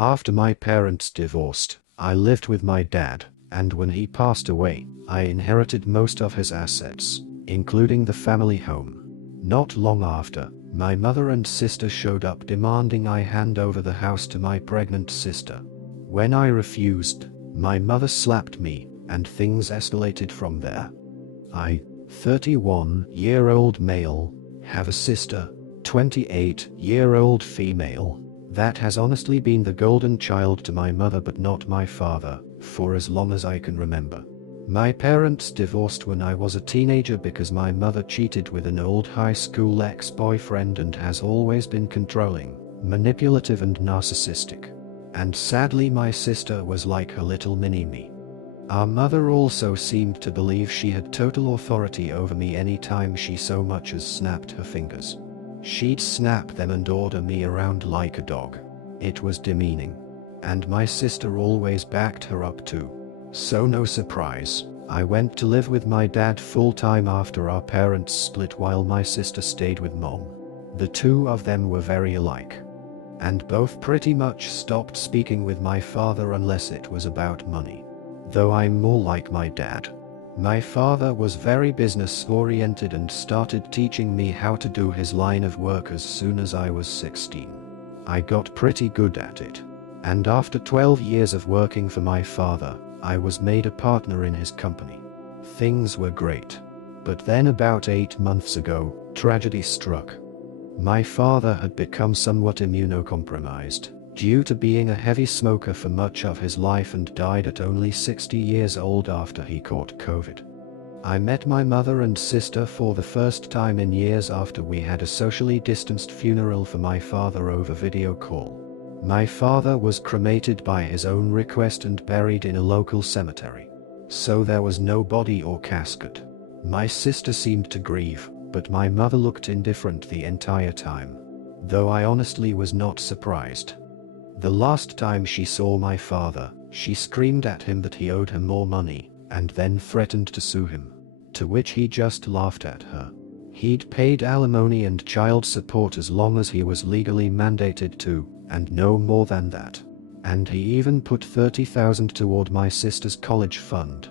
After my parents divorced, I lived with my dad, and when he passed away, I inherited most of his assets, including the family home. Not long after, my mother and sister showed up demanding I hand over the house to my pregnant sister. When I refused, my mother slapped me, and things escalated from there. I, 31-year-old male, have a sister, 28-year-old female, that has honestly been the golden child to my mother but not my father, for as long as I can remember. My parents divorced when I was a teenager because my mother cheated with an old high school ex-boyfriend and has always been controlling, manipulative and narcissistic. And sadly my sister was like a little mini-me. Our mother also seemed to believe she had total authority over me anytime she so much as snapped her fingers. She'd snap them and order me around like a dog. It was demeaning. And my sister always backed her up too. So no surprise, I went to live with my dad full-time after our parents split while my sister stayed with mom. The two of them were very alike. And both pretty much stopped speaking with my father unless it was about money. Though I'm more like my dad. My father was very business-oriented and started teaching me how to do his line of work as soon as I was 16. I got pretty good at it. And after 12 years of working for my father, I was made a partner in his company. Things were great. But then about 8 months ago, tragedy struck. My father had become somewhat immunocompromised, due to being a heavy smoker for much of his life and died at only 60 years old after he caught COVID. I met my mother and sister for the first time in years after we had a socially distanced funeral for my father over video call. My father was cremated by his own request and buried in a local cemetery. So there was no body or casket. My sister seemed to grieve, but my mother looked indifferent the entire time. Though I honestly was not surprised. The last time she saw my father, she screamed at him that he owed her more money, and then threatened to sue him. To which he just laughed at her. He'd paid alimony and child support as long as he was legally mandated to, and no more than that. And he even put $30,000 toward my sister's college fund.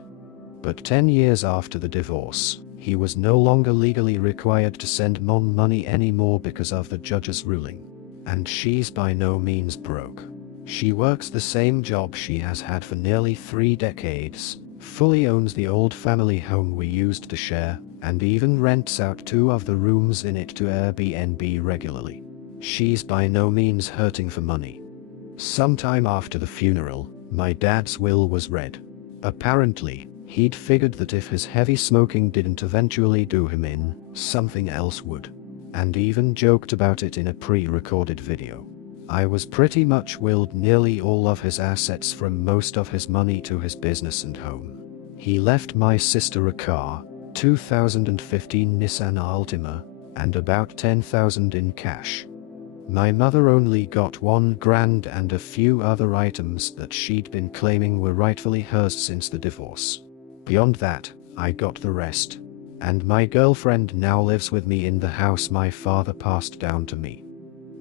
But 10 years after the divorce, he was no longer legally required to send mom money anymore because of the judge's ruling. And she's by no means broke. She works the same job she has had for nearly 3 decades, fully owns the old family home we used to share, and even rents out 2 of the rooms in it to Airbnb regularly. She's by no means hurting for money. Sometime after the funeral, my dad's will was read. Apparently, he'd figured that if his heavy smoking didn't eventually do him in, something else would. And even joked about it in a pre-recorded video. I was pretty much willed nearly all of his assets from most of his money to his business and home. He left my sister a car, 2015 Nissan Altima, and about $10,000 in cash. My mother only got $1,000 and a few other items that she'd been claiming were rightfully hers since the divorce. Beyond that, I got the rest. And my girlfriend now lives with me in the house my father passed down to me.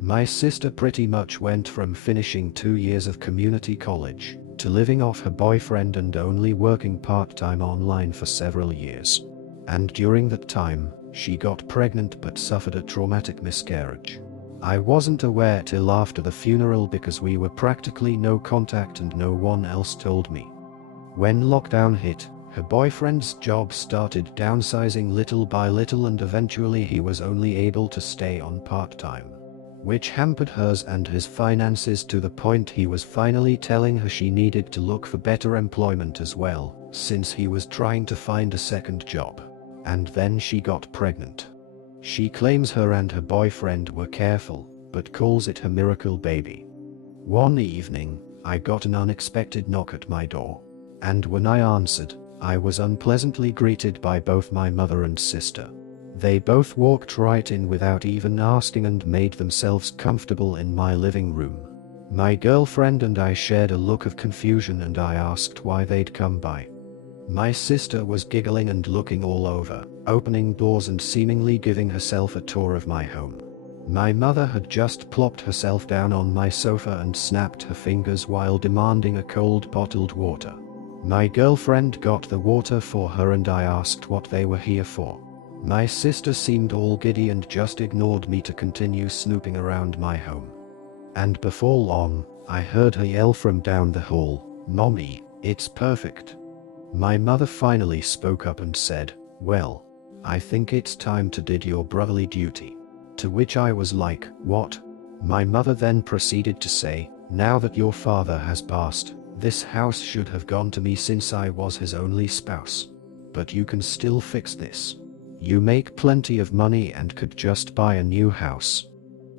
My sister pretty much went from finishing 2 years of community college to living off her boyfriend and only working part-time online for several years. And during that time, she got pregnant but suffered a traumatic miscarriage. I wasn't aware till after the funeral because we were practically no contact and no one else told me. When lockdown hit, her boyfriend's job started downsizing little by little and eventually he was only able to stay on part-time, which hampered hers and his finances to the point he was finally telling her she needed to look for better employment as well, since he was trying to find a second job. And then she got pregnant. She claims her and her boyfriend were careful, but calls it her miracle baby. One evening, I got an unexpected knock at my door. And when I answered, I was unpleasantly greeted by both my mother and sister. They both walked right in without even asking and made themselves comfortable in my living room. My girlfriend and I shared a look of confusion and I asked why they'd come by. My sister was giggling and looking all over, opening doors and seemingly giving herself a tour of my home. My mother had just plopped herself down on my sofa and snapped her fingers while demanding a cold bottled water. My girlfriend got the water for her and I asked what they were here for. My sister seemed all giddy and just ignored me to continue snooping around my home. And before long, I heard her yell from down the hall, "Mommy, it's perfect." My mother finally spoke up and said, "Well, I think it's time to did your brotherly duty." To which I was like, "What?" My mother then proceeded to say, "Now that your father has passed, this house should have gone to me since I was his only spouse. But you can still fix this. You make plenty of money and could just buy a new house.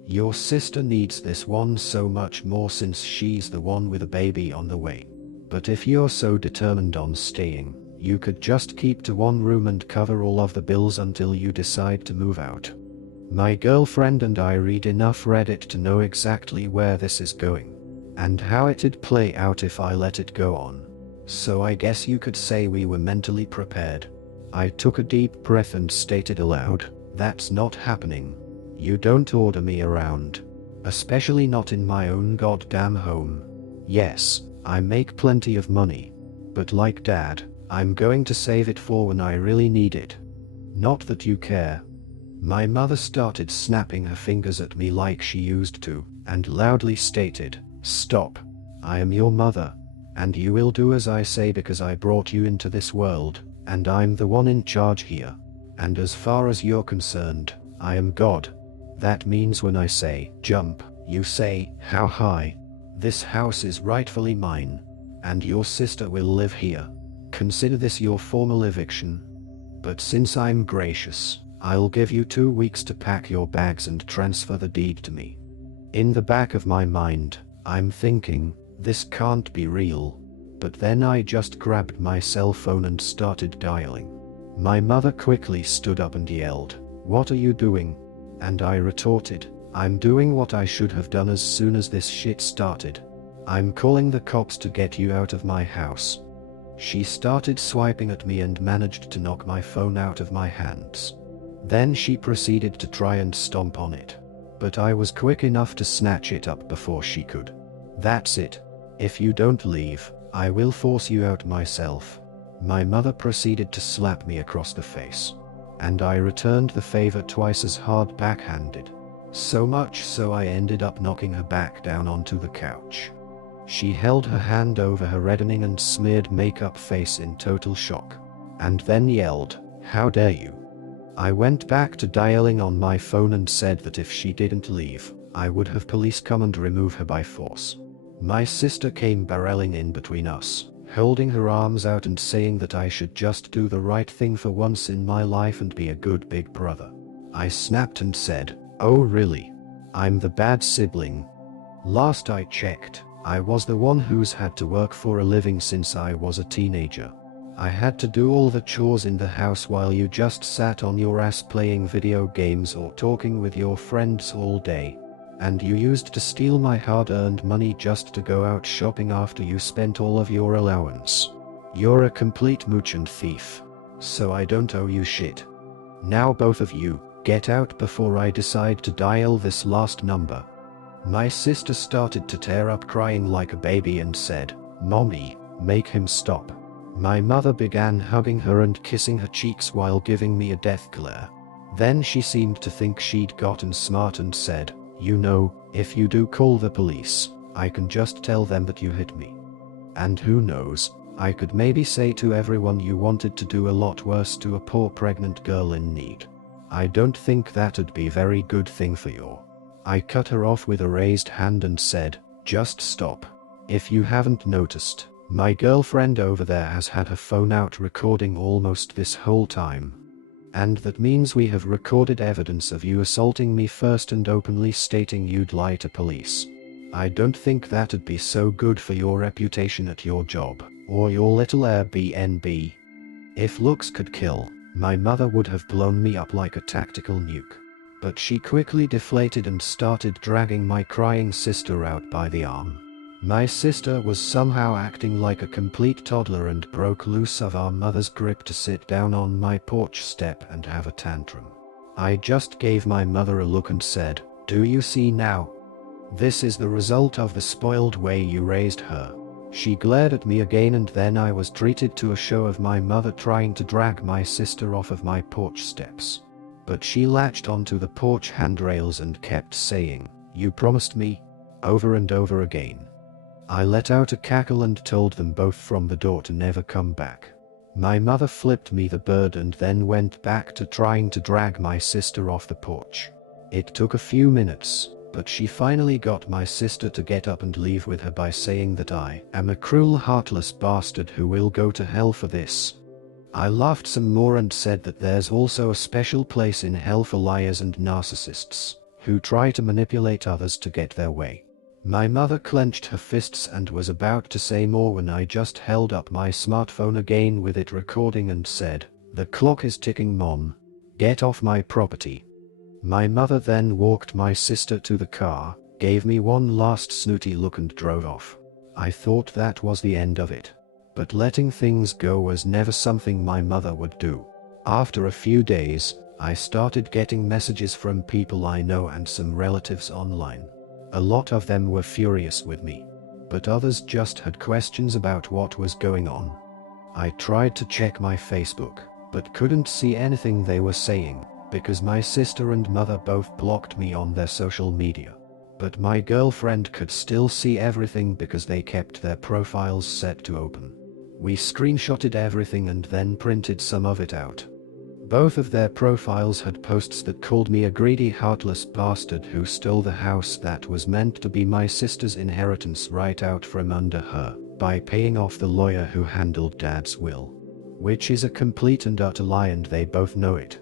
Your sister needs this one so much more since she's the one with a baby on the way. But if you're so determined on staying, you could just keep to one room and cover all of the bills until you decide to move out." My girlfriend and I read enough Reddit to know exactly where this is going, and how it'd play out if I let it go on. So I guess you could say we were mentally prepared. I took a deep breath and stated aloud, "That's not happening. You don't order me around. Especially not in my own goddamn home. Yes, I make plenty of money. But like Dad, I'm going to save it for when I really need it. Not that you care." My mother started snapping her fingers at me like she used to, and loudly stated, "Stop. I am your mother. And you will do as I say because I brought you into this world, and I'm the one in charge here. And as far as you're concerned, I am God. That means when I say, jump, you say, how high? This house is rightfully mine. And your sister will live here. Consider this your formal eviction. But since I'm gracious, I'll give you 2 weeks to pack your bags and transfer the deed to me." In the back of my mind, I'm thinking, this can't be real. But then I just grabbed my cell phone and started dialing. My mother quickly stood up and yelled, "What are you doing?" And I retorted, "I'm doing what I should have done as soon as this shit started. I'm calling the cops to get you out of my house." She started swiping at me and managed to knock my phone out of my hands. Then she proceeded to try and stomp on it. But I was quick enough to snatch it up before she could. "That's it. If you don't leave, I will force you out myself." My mother proceeded to slap me across the face. And I returned the favor twice as hard backhanded. So much so I ended up knocking her back down onto the couch. She held her hand over her reddening and smeared makeup face in total shock. And then yelled, "How dare you!" I went back to dialing on my phone and said that if she didn't leave, I would have police come and remove her by force. My sister came barreling in between us, holding her arms out and saying that I should just do the right thing for once in my life and be a good big brother. I snapped and said, "Oh really? I'm the bad sibling. Last I checked, I was the one who's had to work for a living since I was a teenager. I had to do all the chores in the house while you just sat on your ass playing video games or talking with your friends all day. And you used to steal my hard-earned money just to go out shopping after you spent all of your allowance. You're a complete mooch and thief. So I don't owe you shit. Now both of you, get out before I decide to dial this last number." My sister started to tear up crying like a baby and said, "Mommy, make him stop." My mother began hugging her and kissing her cheeks while giving me a death glare. Then she seemed to think she'd gotten smart and said, "You know, if you do call the police, I can just tell them that you hit me. And who knows, I could maybe say to everyone you wanted to do a lot worse to a poor pregnant girl in need. I don't think that'd be very good thing for you." I cut her off with a raised hand and said, "Just stop. If you haven't noticed, my girlfriend over there has had her phone out recording almost this whole time. And that means we have recorded evidence of you assaulting me first and openly stating you'd lie to police. I don't think that'd be so good for your reputation at your job, or your little Airbnb. If looks could kill, my mother would have blown me up like a tactical nuke. But she quickly deflated and started dragging my crying sister out by the arm. My sister was somehow acting like a complete toddler and broke loose of our mother's grip to sit down on my porch step and have a tantrum. I just gave my mother a look and said, Do you see now? This is the result of the spoiled way you raised her. She glared at me again, and then I was treated to a show of my mother trying to drag my sister off of my porch steps. But she latched onto the porch handrails and kept saying, "You promised me," over and over again. I let out a cackle and told them both from the door to never come back. My mother flipped me the bird and then went back to trying to drag my sister off the porch. It took a few minutes, but she finally got my sister to get up and leave with her by saying that I am a cruel, heartless bastard who will go to hell for this. I laughed some more and said that there's also a special place in hell for liars and narcissists who try to manipulate others to get their way. My mother clenched her fists and was about to say more when I just held up my smartphone again with it recording and said, "The clock is ticking, Mom. Get off my property." My mother then walked my sister to the car, gave me one last snooty look and drove off. I thought that was the end of it. But letting things go was never something my mother would do. After a few days, I started getting messages from people I know and some relatives online. A lot of them were furious with me, but others just had questions about what was going on. I tried to check my Facebook, but couldn't see anything they were saying, because my sister and mother both blocked me on their social media. But my girlfriend could still see everything because they kept their profiles set to open. We screenshotted everything and then printed some of it out. Both of their profiles had posts that called me a greedy, heartless bastard who stole the house that was meant to be my sister's inheritance right out from under her by paying off the lawyer who handled Dad's will. Which is a complete and utter lie, and they both know it.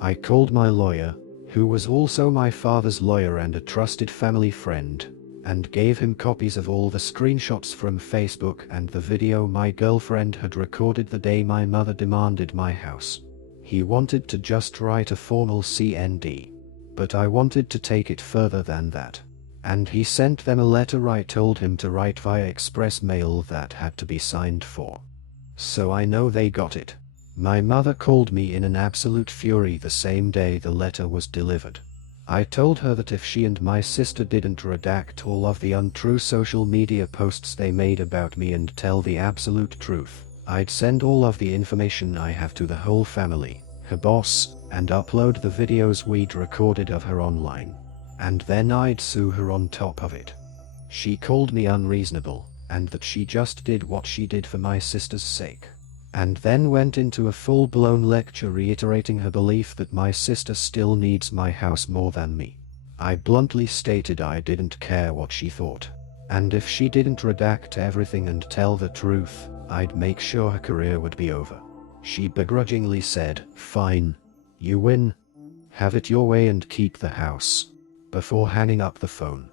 I called my lawyer, who was also my father's lawyer and a trusted family friend, and gave him copies of all the screenshots from Facebook and the video my girlfriend had recorded the day my mother demanded my house. He wanted to just write a formal CND, but I wanted to take it further than that. And he sent them a letter I told him to write via express mail that had to be signed for. So I know they got it. My mother called me in an absolute fury the same day the letter was delivered. I told her that if she and my sister didn't redact all of the untrue social media posts they made about me and tell the absolute truth, I'd send all of the information I have to the whole family, her boss, and upload the videos we'd recorded of her online. And then I'd sue her on top of it. She called me unreasonable, and that she just did what she did for my sister's sake. And then went into a full-blown lecture reiterating her belief that my sister still needs my house more than me. I bluntly stated I didn't care what she thought. And if she didn't redact everything and tell the truth, I'd make sure her career would be over. She begrudgingly said, "Fine. You win. Have it your way and keep the house," before hanging up the phone.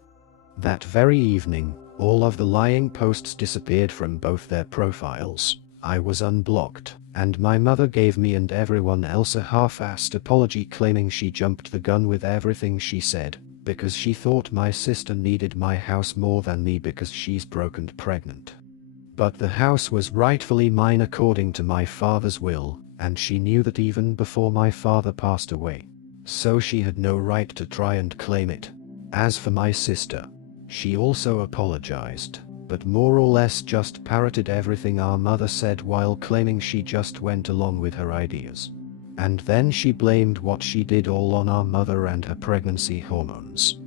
That very evening, all of the lying posts disappeared from both their profiles. I was unblocked, and my mother gave me and everyone else a half-assed apology claiming she jumped the gun with everything she said, because she thought my sister needed my house more than me because she's broke and pregnant. But the house was rightfully mine according to my father's will, and she knew that even before my father passed away. So she had no right to try and claim it. As for my sister, she also apologized, but more or less just parroted everything our mother said while claiming she just went along with her ideas. And then she blamed what she did all on our mother and her pregnancy hormones.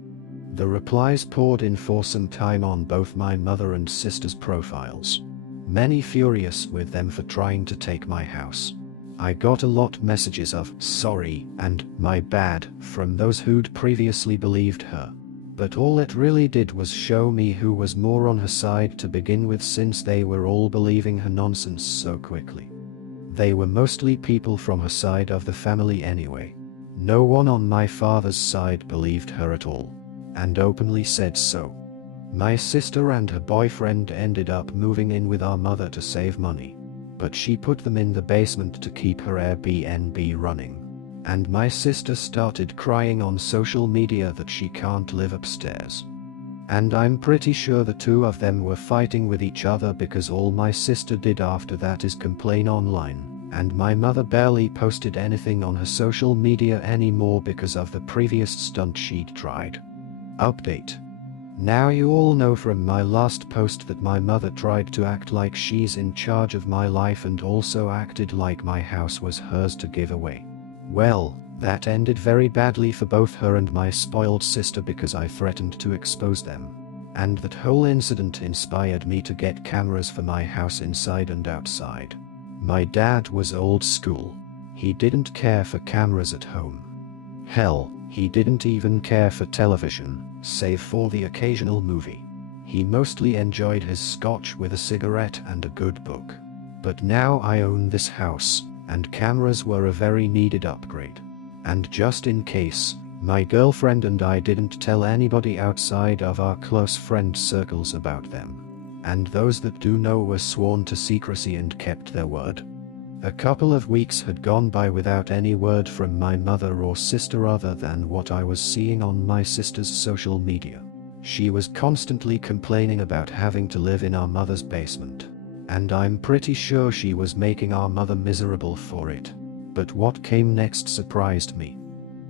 The replies poured in for some time on both my mother and sister's profiles. Many furious with them for trying to take my house. I got a lot messages of "sorry" and "my bad" from those who'd previously believed her. But all it really did was show me who was more on her side to begin with, since they were all believing her nonsense so quickly. They were mostly people from her side of the family anyway. No one on my father's side believed her at all, and openly said so. My sister and her boyfriend ended up moving in with our mother to save money, but she put them in the basement to keep her Airbnb running. And my sister started crying on social media that she can't live upstairs. And I'm pretty sure the two of them were fighting with each other because all my sister did after that is complain online and my mother barely posted anything on her social media anymore because of the previous stunt she'd tried. Update. Now you all know from my last post that my mother tried to act like she's in charge of my life and also acted like my house was hers to give away. Well, that ended very badly for both her and my spoiled sister because I threatened to expose them. And that whole incident inspired me to get cameras for my house inside and outside. My dad was old school. He didn't care for cameras at home. Hell, he didn't even care for television, save for the occasional movie. He mostly enjoyed his scotch with a cigarette and a good book. But now I own this house, and cameras were a very needed upgrade. And just in case, my girlfriend and I didn't tell anybody outside of our close friend circles about them. And those that do know were sworn to secrecy and kept their word. A couple of weeks had gone by without any word from my mother or sister other than what I was seeing on my sister's social media. She was constantly complaining about having to live in our mother's basement. And I'm pretty sure she was making our mother miserable for it. But what came next surprised me.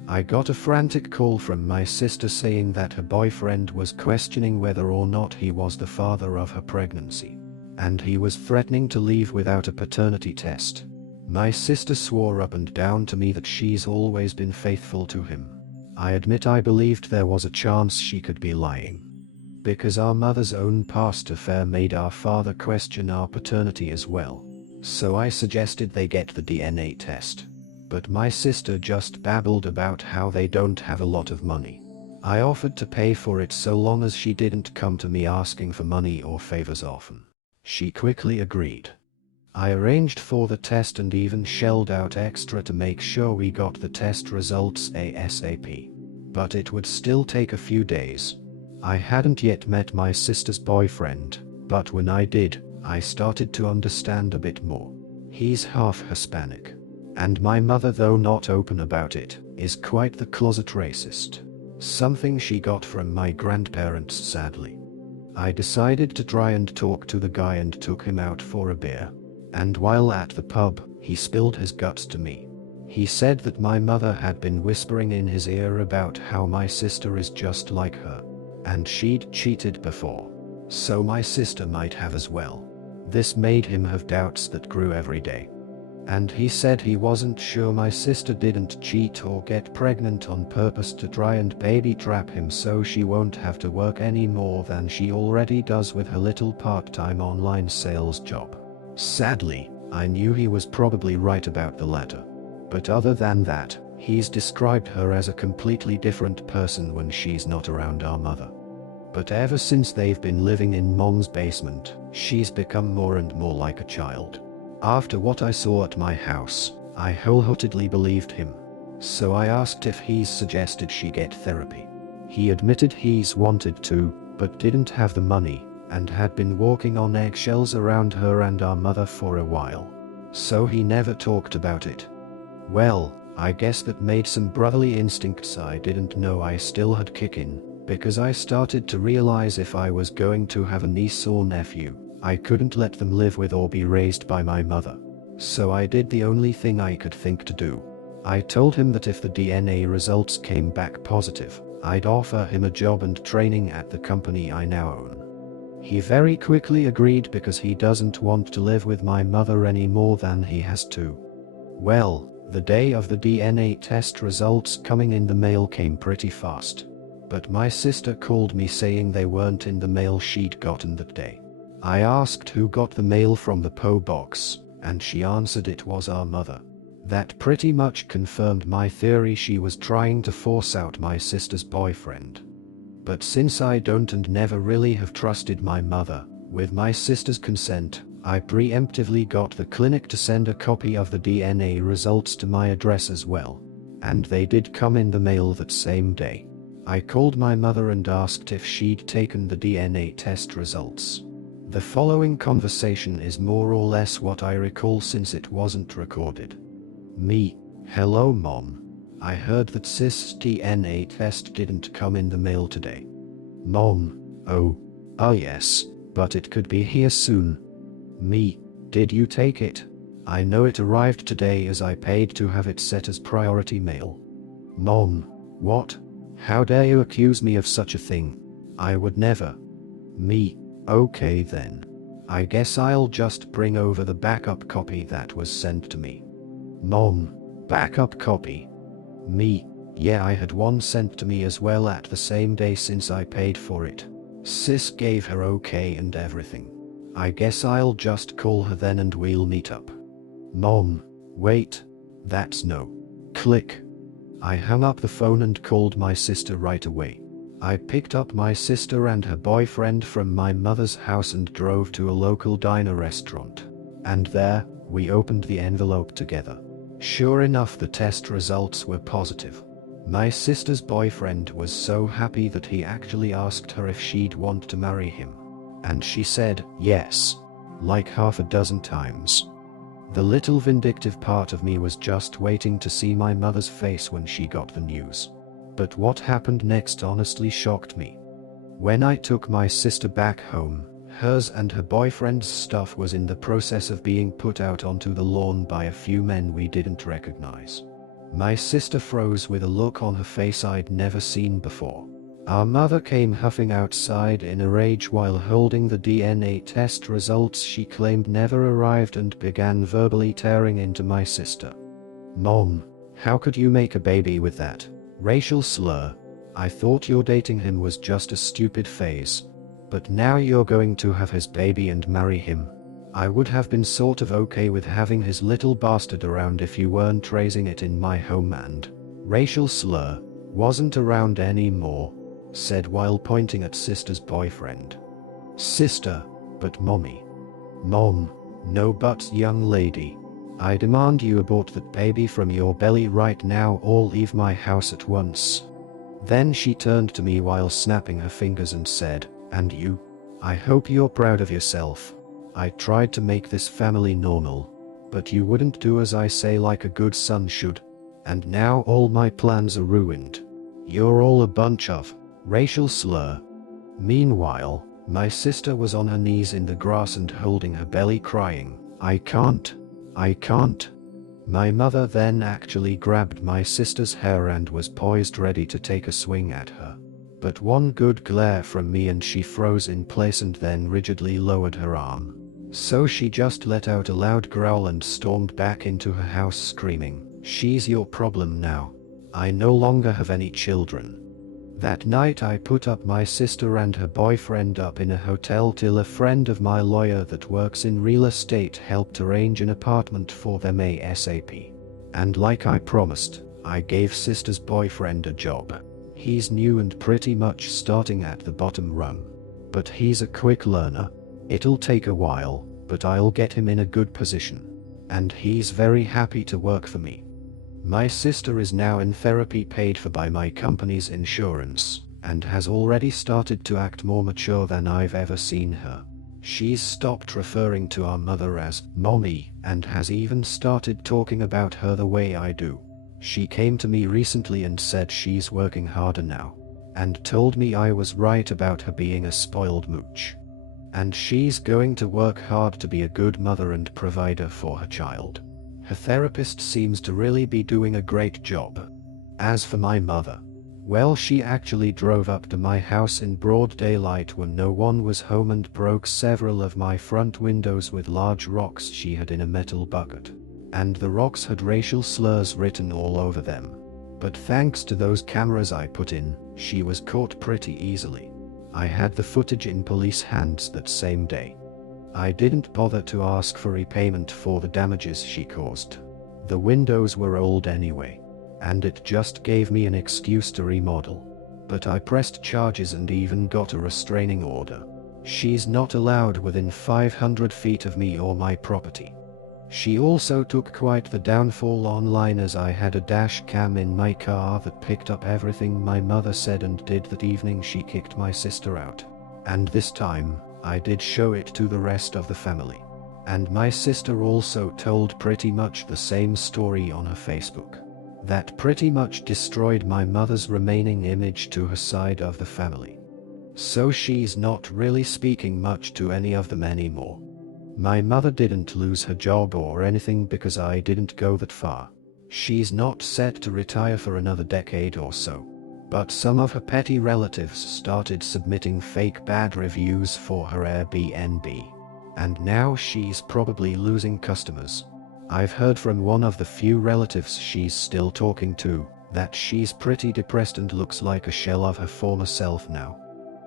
I got a frantic call from my sister saying that her boyfriend was questioning whether or not he was the father of her pregnancy. And he was threatening to leave without a paternity test. My sister swore up and down to me that she's always been faithful to him. I admit I believed there was a chance she could be lying. Because our mother's own past affair made our father question our paternity as well. So I suggested they get the DNA test. But my sister just babbled about how they don't have a lot of money. I offered to pay for it so long as she didn't come to me asking for money or favors often. She quickly agreed. I arranged for the test and even shelled out extra to make sure we got the test results ASAP. But it would still take a few days. I hadn't yet met my sister's boyfriend, but when I did, I started to understand a bit more. He's half Hispanic. And my mother, though not open about it, is quite the closet racist. Something she got from my grandparents, sadly. I decided to try and talk to the guy and took him out for a beer. And while at the pub, he spilled his guts to me. He said that my mother had been whispering in his ear about how my sister is just like her. And she'd cheated before. So my sister might have as well. This made him have doubts that grew every day. And he said he wasn't sure my sister didn't cheat or get pregnant on purpose to try and baby trap him so she won't have to work any more than she already does with her little part-time online sales job. Sadly, I knew he was probably right about the latter. But other than that, he's described her as a completely different person when she's not around our mother. But ever since they've been living in Mom's basement, she's become more and more like a child. After what I saw at my house, I wholeheartedly believed him. So I asked if he's suggested she get therapy. He admitted he's wanted to, but didn't have the money, and had been walking on eggshells around her and our mother for a while. So he never talked about it. Well, I guess that made some brotherly instincts I didn't know I still had kick in, because I started to realize if I was going to have a niece or nephew, I couldn't let them live with or be raised by my mother. So I did the only thing I could think to do. I told him that if the DNA results came back positive, I'd offer him a job and training at the company I now own. He very quickly agreed because he doesn't want to live with my mother any more than he has to. Well, the day of the DNA test results coming in the mail came pretty fast. But my sister called me saying they weren't in the mail she'd gotten that day. I asked who got the mail from the PO box, and she answered it was our mother. That pretty much confirmed my theory she was trying to force out my sister's boyfriend. But since I don't and never really have trusted my mother, with my sister's consent, I preemptively got the clinic to send a copy of the DNA results to my address as well. And they did come in the mail that same day. I called my mother and asked if she'd taken the DNA test results. The following conversation is more or less what I recall since it wasn't recorded. Me: hello Mom. I heard that sis DNA test didn't come in the mail today. Mom: oh yes, but it could be here soon. Me: did you take it? I know it arrived today as I paid to have it set as priority mail. Mom. What? How dare you accuse me of such a thing? I would never. Me. Okay then. I guess I'll just bring over the backup copy that was sent to me. Mom. Backup copy? Me. Yeah, I had one sent to me as well at the same day since I paid for it. Sis gave her okay and everything. I guess I'll just call her then and we'll meet up. Mom. Wait. That's no. Click. I hung up the phone and called my sister right away. I picked up my sister and her boyfriend from my mother's house and drove to a local diner restaurant. And there, we opened the envelope together. Sure enough, the test results were positive. My sister's boyfriend was so happy that he actually asked her if she'd want to marry him. And she said yes, like half a dozen times. The little vindictive part of me was just waiting to see my mother's face when she got the news. But what happened next honestly shocked me. When I took my sister back home, hers and her boyfriend's stuff was in the process of being put out onto the lawn by a few men we didn't recognize. My sister froze with a look on her face I'd never seen before. Our mother came huffing outside in a rage while holding the DNA test results she claimed never arrived and began verbally tearing into my sister. Mom, how could you make a baby with that racial slur? I thought your dating him was just a stupid phase. But now you're going to have his baby and marry him. I would have been sort of okay with having his little bastard around if you weren't raising it in my home and racial slur wasn't around anymore, said while pointing at sister's boyfriend. Sister, but mommy. Mom, no buts young lady. I demand you abort that baby from your belly right now or leave my house at once. Then she turned to me while snapping her fingers and said, and you? I hope you're proud of yourself. I tried to make this family normal, but you wouldn't do as I say like a good son should. And now all my plans are ruined. You're all a bunch of racial slur. Meanwhile, my sister was on her knees in the grass and holding her belly crying, I can't. I can't. My mother then actually grabbed my sister's hair and was poised ready to take a swing at her. But one good glare from me and she froze in place and then rigidly lowered her arm. So she just let out a loud growl and stormed back into her house screaming, she's your problem now. I no longer have any children. That night I put up my sister and her boyfriend up in a hotel till a friend of my lawyer that works in real estate helped arrange an apartment for them ASAP. And like I promised, I gave sister's boyfriend a job. He's new and pretty much starting at the bottom rung. But he's a quick learner. It'll take a while, but I'll get him in a good position. And he's very happy to work for me. My sister is now in therapy paid for by my company's insurance, and has already started to act more mature than I've ever seen her. She's stopped referring to our mother as mommy, and has even started talking about her the way I do. She came to me recently and said she's working harder now, and told me I was right about her being a spoiled mooch. And she's going to work hard to be a good mother and provider for her child. Her therapist seems to really be doing a great job. As for my mother, well, she actually drove up to my house in broad daylight when no one was home and broke several of my front windows with large rocks she had in a metal bucket. And the rocks had racial slurs written all over them. But thanks to those cameras I put in, she was caught pretty easily. I had the footage in police hands that same day. I didn't bother to ask for repayment for the damages she caused. The windows were old anyway, and it just gave me an excuse to remodel. But I pressed charges and even got a restraining order. She's not allowed within 500 feet of me or my property. She also took quite the downfall online, as I had a dash cam in my car that picked up everything my mother said and did that evening she kicked my sister out. And this time, I did show it to the rest of the family. And my sister also told pretty much the same story on her Facebook. That pretty much destroyed my mother's remaining image to her side of the family. So she's not really speaking much to any of them anymore. My mother didn't lose her job or anything because I didn't go that far. She's not set to retire for another decade or so. But some of her petty relatives started submitting fake bad reviews for her Airbnb. And now she's probably losing customers. I've heard from one of the few relatives she's still talking to that she's pretty depressed and looks like a shell of her former self now.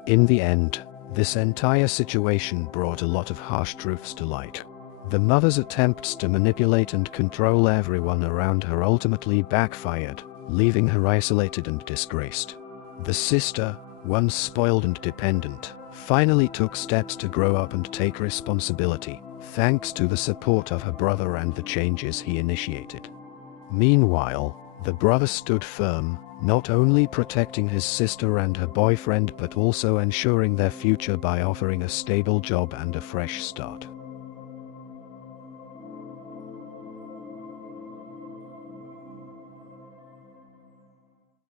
In the end, this entire situation brought a lot of harsh truths to light. The mother's attempts to manipulate and control everyone around her ultimately backfired, leaving her isolated and disgraced. The sister, once spoiled and dependent, finally took steps to grow up and take responsibility, thanks to the support of her brother and the changes he initiated. Meanwhile, the brother stood firm, not only protecting his sister and her boyfriend but also ensuring their future by offering a stable job and a fresh start.